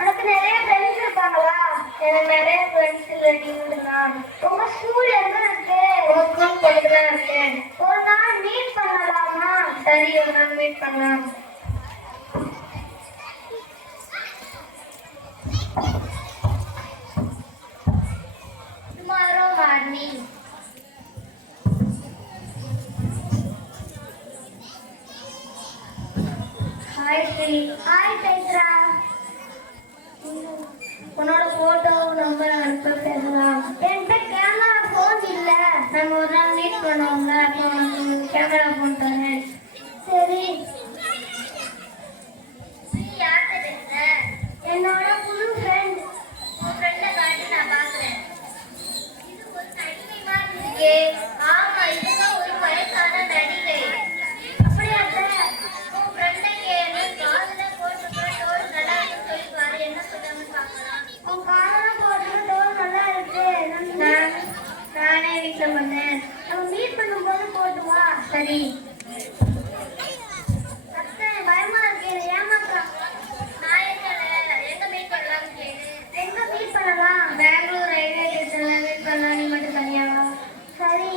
உனக்கு நிறைய ஃப்ரெண்ட்ஸ் இருப்பாங்களா? எனக்கு நிறைய ஃப்ரெண்ட்ஸ் இல்லைன்னா உங்க ஸ்கூல் எங்க இருக்கு? உங்க ஸ்கூல் பக்கத்துல இருக்கு. ஒரு நாள் மீட் பண்ணலாமா? சரி, ஒரு நாள் மீட் பண்ணலாம். Tomorrow morning. Hi Sri. Hi Chaitra. உன்னோட போட்டோ நம்பர் அனுப்ப பேசலாம். என்கிட்ட கேமரா போன் இல்ல. நம்ம ஒரு நாள் மீட் பண்ணுவோம்ல, அப்போ உனக்கு கேமரா போன் தரேன். சரி. யார்கிட்ட பேசுற? என்னோட புது ஃப்ரெண்ட். உன் ஃப்ரெண்டை காட்டி நான் பார்க்குறேன். இது ஒரு நடிகை மாதிரி இருக்கே. ஆமா, இதுதான் ஒரு வயசான நடிகை. அப்படியா? உன் ஃப்ரெண்டை கேளு. காதுல போட்டுக்க டோர் நல்லா இருக்குன்னு சொல்லிப்பாரு. என்ன சொல்றாங்கன்னு பார்க்கலாம். உன் காதுல போட்டுக்க டோர் நல்லா இருக்கு. நானே வீட்டில் பண்ணேன். நம்ம மீட் பண்ணும்போது போட்டு வா. சரி. அத்தை, பயமா இருக்கேன். ஏமாத்தான். நான் எங்க மீட் பண்ணலாம்னு கேளு. எங்க மீட் பண்ணலாம்? பெங்களூர் ரயில்வே ஸ்டேஷன்ல மீட் பண்ணலாம். நீ மட்டும் தனியாவா? சரி.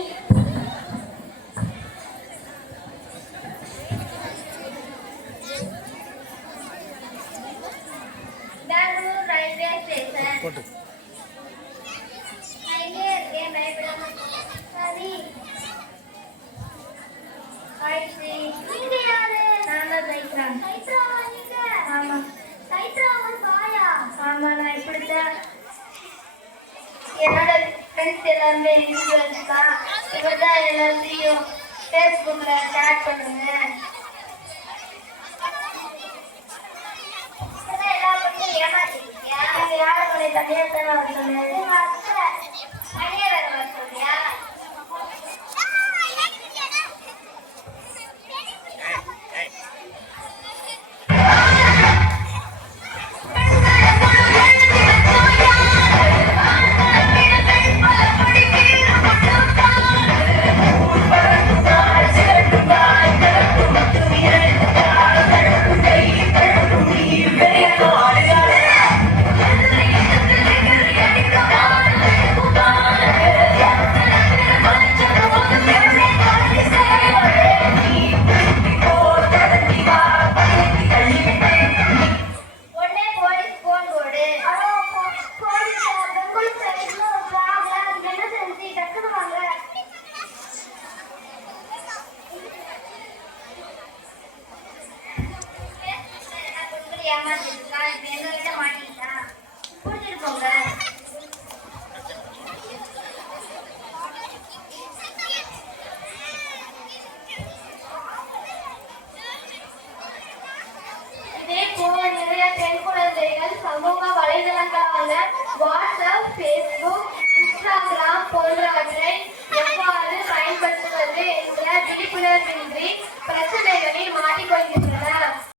Bengaluru railway station. எங்கே இருக்கேன்? பயப்படாம. சரி. ஹாய் ஸ்ரீ. நீங்க யாரு? நான் தான் சைத்ரா. சைத்ராவா நீங்க? ஆமா. சைத்ராவா பாயா? ஆமா, நான் இப்படித்தான். என்னோட ஃப்ரெண்ட்ஸ் எல்லாருமே இன்ஃப்ளூயன்ஸ் தான். இப்படிதான் எல்லாத்தையும் ஃபேஸ்புக்ல சேட் பண்ணுங்க. எல்லா பக்கம் ஏமாத்திருக்கியா? நீங்க யாரு உங்களை தனியாக தானே வர சொன்னேன். தனியாக வேற வர சொல்றியா? சமூக வலைதளங்களான